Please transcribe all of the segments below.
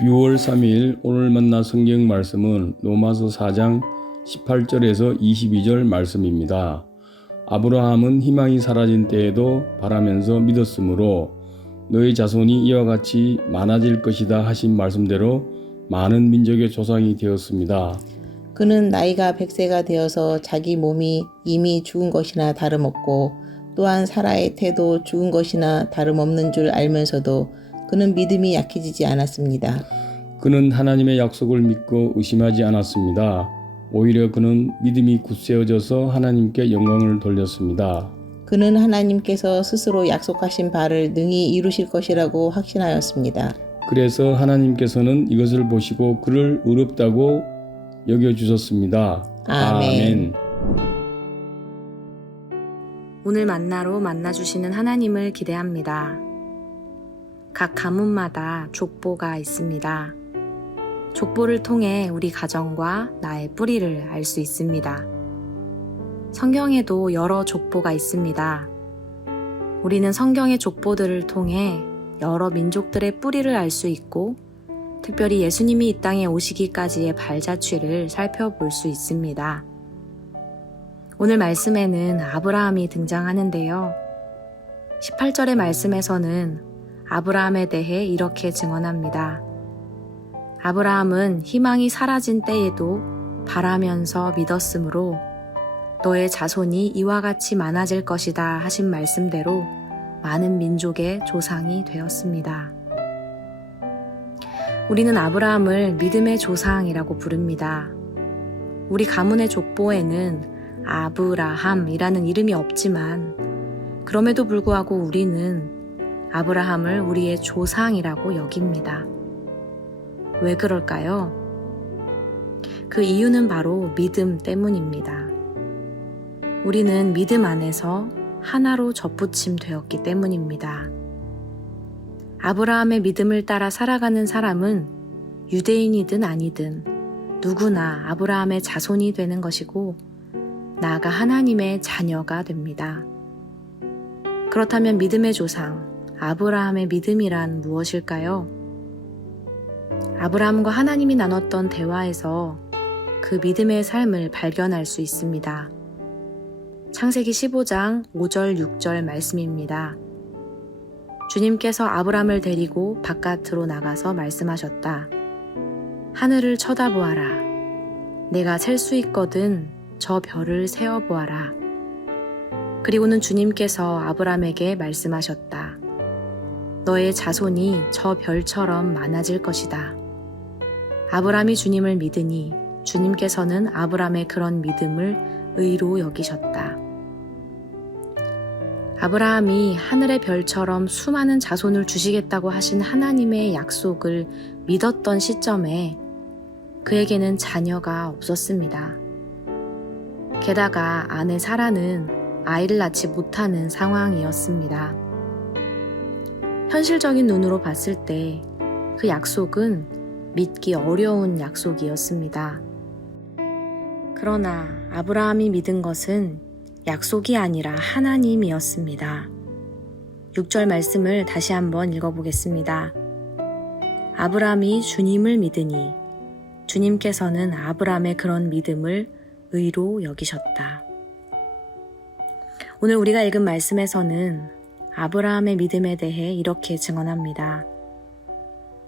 6월 3일 오늘 만나 성경 말씀은 로마서 4장 18절에서 22절 말씀입니다. 아브라함은 희망이 사라진 때에도 바라면서 믿었으므로 너의 자손이 이와 같이 많아질 것이다 하신 말씀대로 많은 민족의 조상이 되었습니다. 그는 나이가 100세가 되어서 자기 몸이 이미 죽은 것이나 다름없고 또한 사라의 태도 죽은 것이나 다름없는 줄 알면서도 그는 믿음이 약해지지 않았습니다. 그는 하나님의 약속을 믿고 의심하지 않았습니다. 오히려 그는 믿음이 굳세어져서 하나님께 영광을 돌렸습니다. 그는 하나님께서 스스로 약속하신 바를 능히 이루실 것이라고 확신하였습니다. 그래서 하나님께서는 이것을 보시고 그를 의롭다고 여겨주셨습니다. 아멘. 오늘 만나로 만나주시는 하나님을 기대합니다. 각 가문마다 족보가 있습니다. 족보를 통해 우리 가정과 나의 뿌리를 알 수 있습니다. 성경에도 여러 족보가 있습니다. 우리는 성경의 족보들을 통해 여러 민족들의 뿌리를 알 수 있고 특별히 예수님이 이 땅에 오시기까지의 발자취를 살펴볼 수 있습니다. 오늘 말씀에는 아브라함이 등장하는데요. 18절의 말씀에서는 아브라함에 대해 이렇게 증언합니다. 아브라함은 희망이 사라진 때에도 바라면서 믿었으므로 너의 자손이 이와 같이 많아질 것이다 하신 말씀대로 많은 민족의 조상이 되었습니다. 우리는 아브라함을 믿음의 조상이라고 부릅니다. 우리 가문의 족보에는 아브라함이라는 이름이 없지만 그럼에도 불구하고 우리는 아브라함을 우리의 조상이라고 여깁니다. 왜 그럴까요? 그 이유는 바로 믿음 때문입니다. 우리는 믿음 안에서 하나로 접붙임 되었기 때문입니다. 아브라함의 믿음을 따라 살아가는 사람은 유대인이든 아니든 누구나 아브라함의 자손이 되는 것이고 나아가 하나님의 자녀가 됩니다. 그렇다면 믿음의 조상, 아브라함의 믿음이란 무엇일까요? 아브라함과 하나님이 나눴던 대화에서 그 믿음의 삶을 발견할 수 있습니다. 창세기 15장 5절 6절 말씀입니다. 주님께서 아브라함을 데리고 바깥으로 나가서 말씀하셨다. 하늘을 쳐다보아라. 내가 셀 수 있거든 저 별을 세어보아라. 그리고는 주님께서 아브라함에게 말씀하셨다. 너의 자손이 저 별처럼 많아질 것이다. 아브라함이 주님을 믿으니 주님께서는 아브라함의 그런 믿음을 의로 여기셨다. 아브라함이 하늘의 별처럼 수많은 자손을 주시겠다고 하신 하나님의 약속을 믿었던 시점에 그에게는 자녀가 없었습니다. 게다가 아내 사라는 아이를 낳지 못하는 상황이었습니다. 현실적인 눈으로 봤을 때 그 약속은 믿기 어려운 약속이었습니다. 그러나 아브라함이 믿은 것은 약속이 아니라 하나님이었습니다. 6절 말씀을 다시 한번 읽어보겠습니다. 아브라함이 주님을 믿으니 주님께서는 아브라함의 그런 믿음을 의로 여기셨다. 오늘 우리가 읽은 말씀에서는 아브라함의 믿음에 대해 이렇게 증언합니다.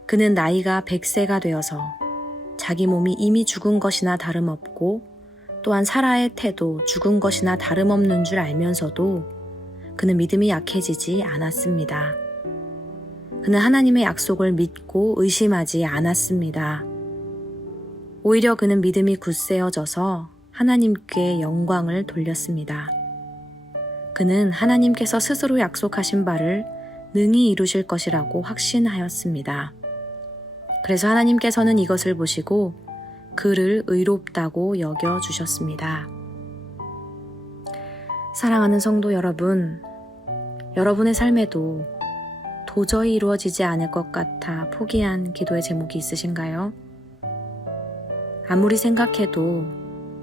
그는 나이가 100세가 되어서 자기 몸이 이미 죽은 것이나 다름없고 또한 사라의 태도 죽은 것이나 다름없는 줄 알면서도 그는 믿음이 약해지지 않았습니다. 그는 하나님의 약속을 믿고 의심하지 않았습니다. 오히려 그는 믿음이 굳세어져서 하나님께 영광을 돌렸습니다. 그는 하나님께서 스스로 약속하신 바를 능히 이루실 것이라고 확신하였습니다. 그래서 하나님께서는 이것을 보시고 그를 의롭다고 여겨주셨습니다. 사랑하는 성도 여러분, 여러분의 삶에도 도저히 이루어지지 않을 것 같아 포기한 기도의 제목이 있으신가요? 아무리 생각해도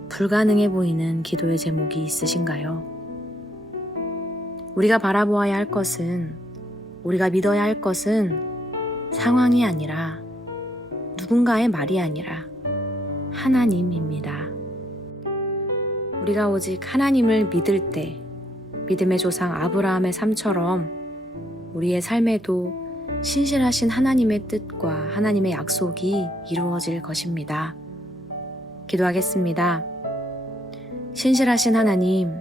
불가능해 보이는 기도의 제목이 있으신가요? 우리가 바라보아야 할 것은, 우리가 믿어야 할 것은 상황이 아니라 누군가의 말이 아니라 하나님입니다. 우리가 오직 하나님을 믿을 때 믿음의 조상 아브라함의 삶처럼 우리의 삶에도 신실하신 하나님의 뜻과 하나님의 약속이 이루어질 것입니다. 기도하겠습니다. 신실하신 하나님,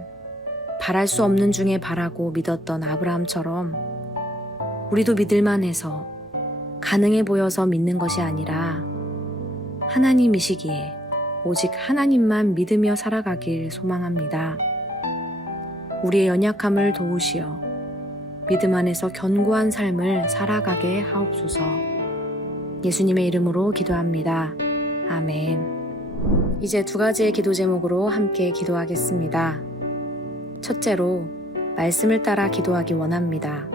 바랄 수 없는 중에 바라고 믿었던 아브라함처럼 우리도 믿을만 해서 가능해 보여서 믿는 것이 아니라 하나님이시기에 오직 하나님만 믿으며 살아가길 소망합니다. 우리의 연약함을 도우시어 믿음 안에서 견고한 삶을 살아가게 하옵소서. 예수님의 이름으로 기도합니다. 아멘. 이제 2가지의 기도 제목으로 함께 기도하겠습니다. 첫째로, 말씀을 따라 기도하기 원합니다.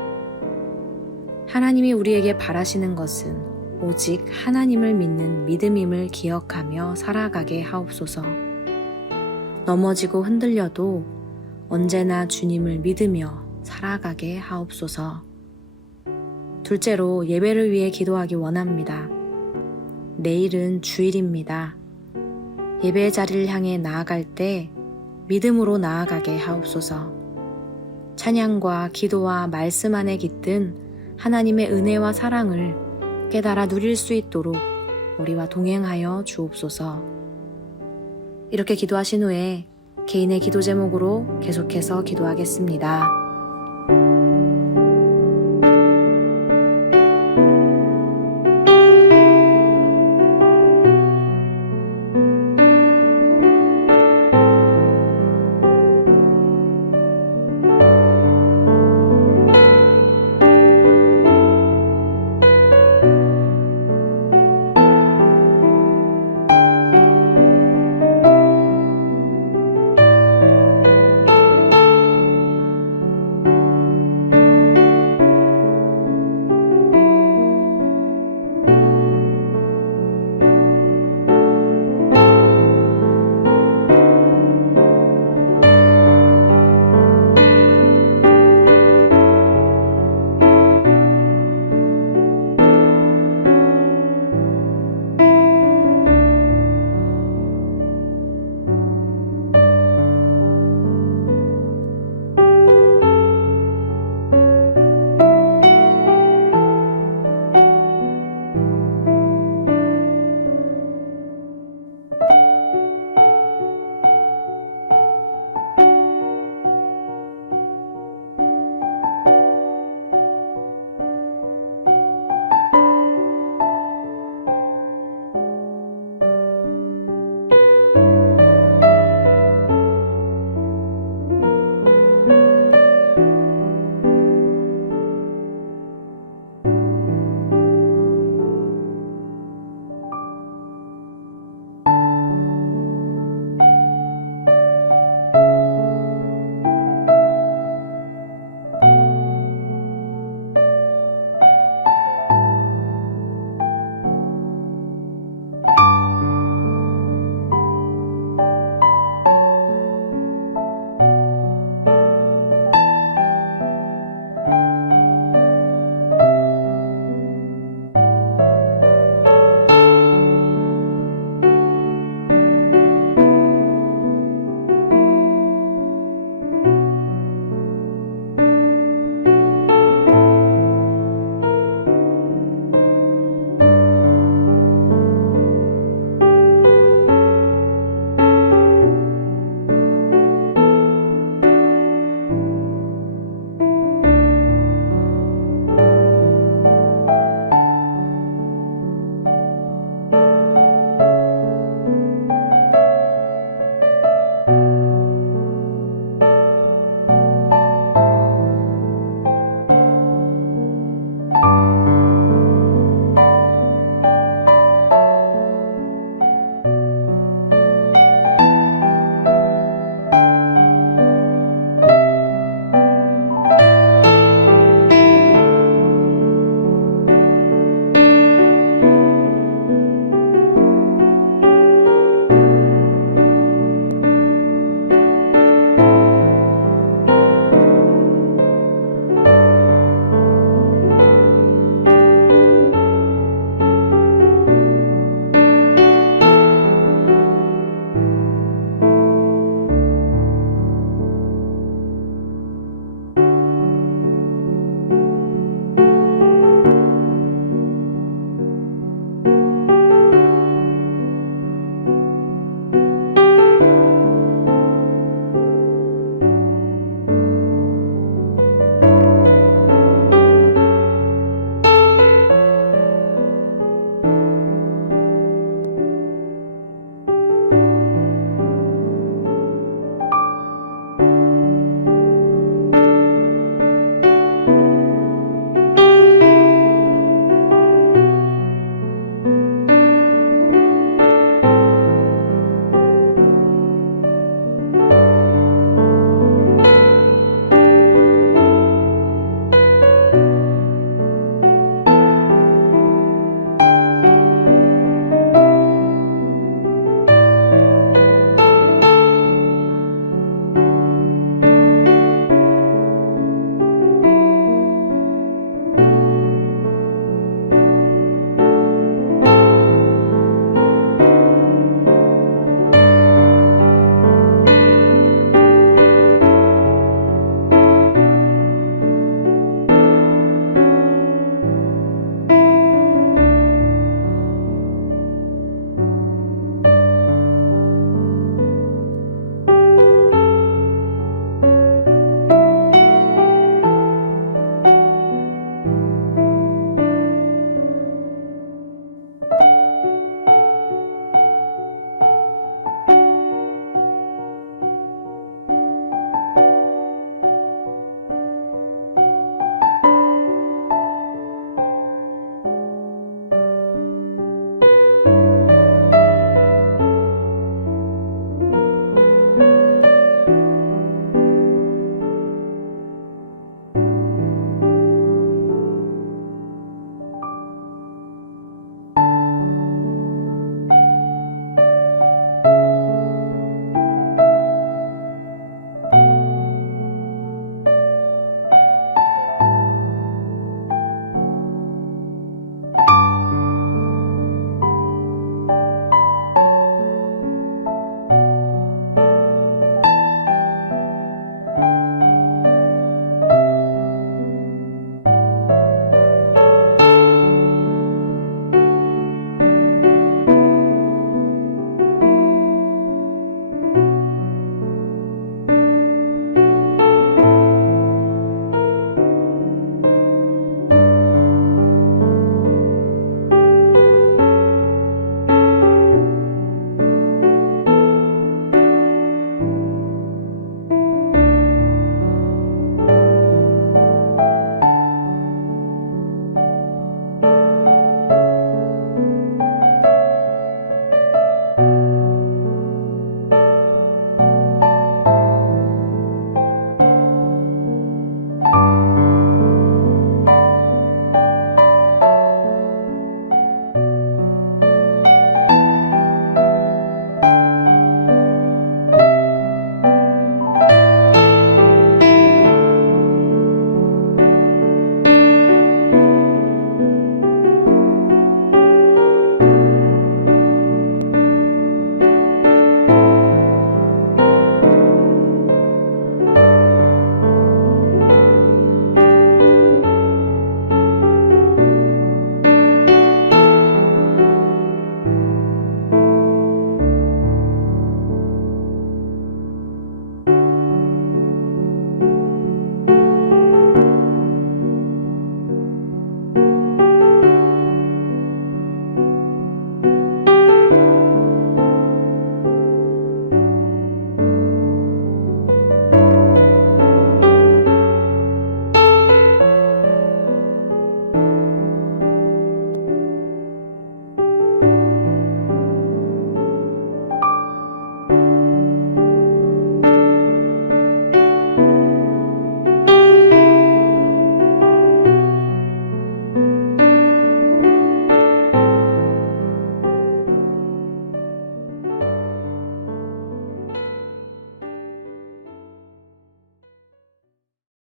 하나님이 우리에게 바라시는 것은 오직 하나님을 믿는 믿음임을 기억하며 살아가게 하옵소서. 넘어지고 흔들려도 언제나 주님을 믿으며 살아가게 하옵소서. 둘째로, 예배를 위해 기도하기 원합니다. 내일은 주일입니다. 예배의 자리를 향해 나아갈 때 믿음으로 나아가게 하옵소서. 찬양과 기도와 말씀 안에 깃든 하나님의 은혜와 사랑을 깨달아 누릴 수 있도록 우리와 동행하여 주옵소서. 이렇게 기도하신 후에 개인의 기도 제목으로 계속해서 기도하겠습니다.